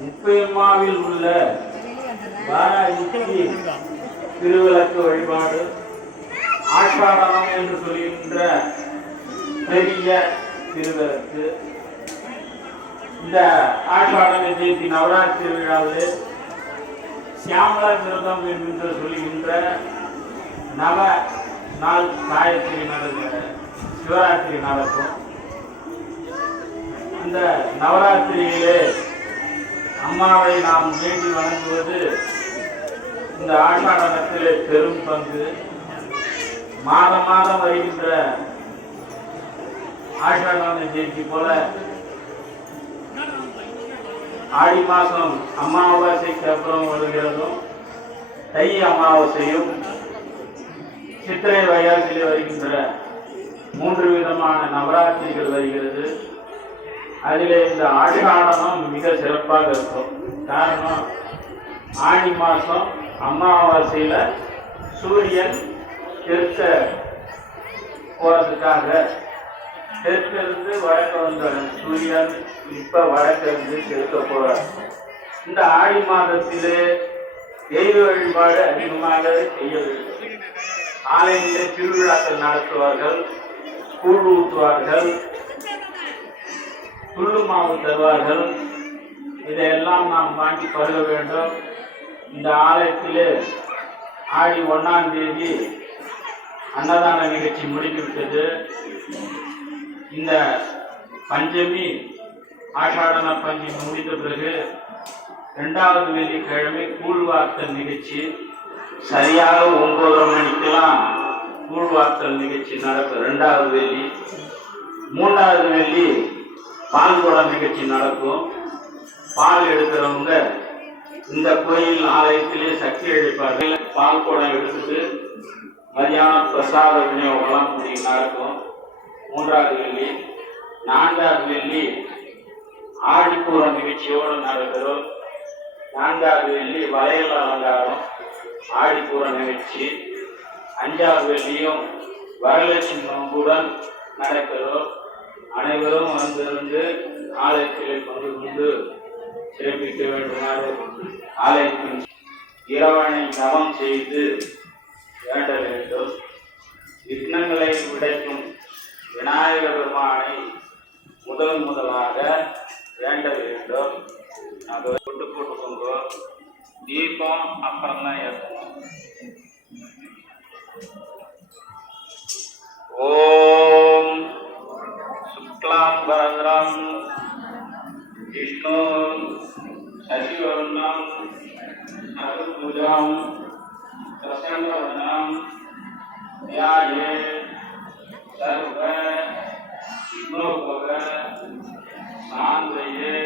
முப்பெருமாவில் உள்ள வாராகி திருவிளக்கு வழிபாடு ஆஷாடனம் என்று சொல்கின்ற பெரிய திருவிளக்கு. இந்த ஆஷாடன ஜெயந்தி நவராத்திரி விழாவில் சியாமலா விரதம் என்று சொல்கின்ற நவ நாள் காயத்ரி நடக்கிற சிவராத்திரி நடக்கும். இந்த நவராத்திரியிலே அம்மாவை நாம் வேண்டி வணங்குவது இந்த ஆஷாடனத்திலே பெரும் பங்கு. மாதம் மாதம் வருகின்ற ஆஷாடன ஜெயந்தி போல ஆடி மாதம் அமாவாசைக்கு அப்புறம் வருகிறதும் தை அமாவாசையும் சித்திரை வைகாசியிலே வருகின்ற 3 விதமான நவராத்திரிகள் வருகிறது. அதிலே இந்த ஆஷாடனம் மிக சிறப்பாக இருக்கும். காரணம், ஆடி மாதம் அமாவாசையில சூரியன் தெற்க போறதுக்காக தெற்கிருந்து வடக்கு வந்தார். சூரியன் இப்ப வடக்கிருந்து தெற்க போறார். இந்த ஆடி மாதத்திலே தெய்வ வழிபாடு அதிகமாக செய்ய வேண்டும். ஆலயத்திலே திருவிழாக்கள் நடத்துவார்கள், கூழ் ஊற்றுவார்கள், துள்ளு மாவு தருவார்கள். இதையெல்லாம் நாம் வாங்கி பருக வேண்டும். இந்த ஆலயத்திலே ஆடி 1ஆம் தேதி அன்னதான நிகழ்ச்சி முடிந்துவிட்டது. இந்த பஞ்சமி ஆஷாடன பஞ்சமி முடிந்த பிறகு 2வது வெள்ளிக்கிழமை கூழ்வார்த்தல் நிகழ்ச்சி சரியாக 9:30 மணிக்கெல்லாம் கூழ்வார்த்தல் நிகழ்ச்சி நடக்கும். 2வது வெள்ளி. 3வது வெள்ளி பால் குடம் நிகழ்ச்சி நடக்கும். பால் எடுக்கிறவங்க இந்த கோயில் ஆலயத்திலே சக்தி அளிப்பார்கள். பால் குடம் எடுத்துட்டு மதியானம் பிரசாத விநியோகம்லாம் நடக்கும். 3வது வெள்ளி. 4வது வெள்ளி ஆடிப்பூர நிகழ்ச்சியோடு நடக்கிறோம். 4வது வெள்ளி வளையல் அலங்காரம் ஆடிப்பூர நிகழ்ச்சி. 5வது வெள்ளியும் வரலட்சுமி நோன்புடன் நடக்கிறோம். அனைவரும் வந்திருந்து ஆலயத்திலே பங்கு கொண்டு சிறப்பிக்க வேண்டுமாறு ஆலயத்தின் இறைவனை தவம் செய்து வேண்ட வேண்டும். விக்னங்களை விடைக்கும் விநாயக பெருமானை முதலாக வேண்ட வேண்டும். அதை போட்டுக்கோங்க. தீபம் அப்புறம் தான் ஏற்றணும். ஓம் சுக்லாம் பரதரம் விஷ்ணு சசிவர்ணம் சதுர்புஜம் பிரசன்னவனம் ध्याये सर्व विघ्नोपग शांतये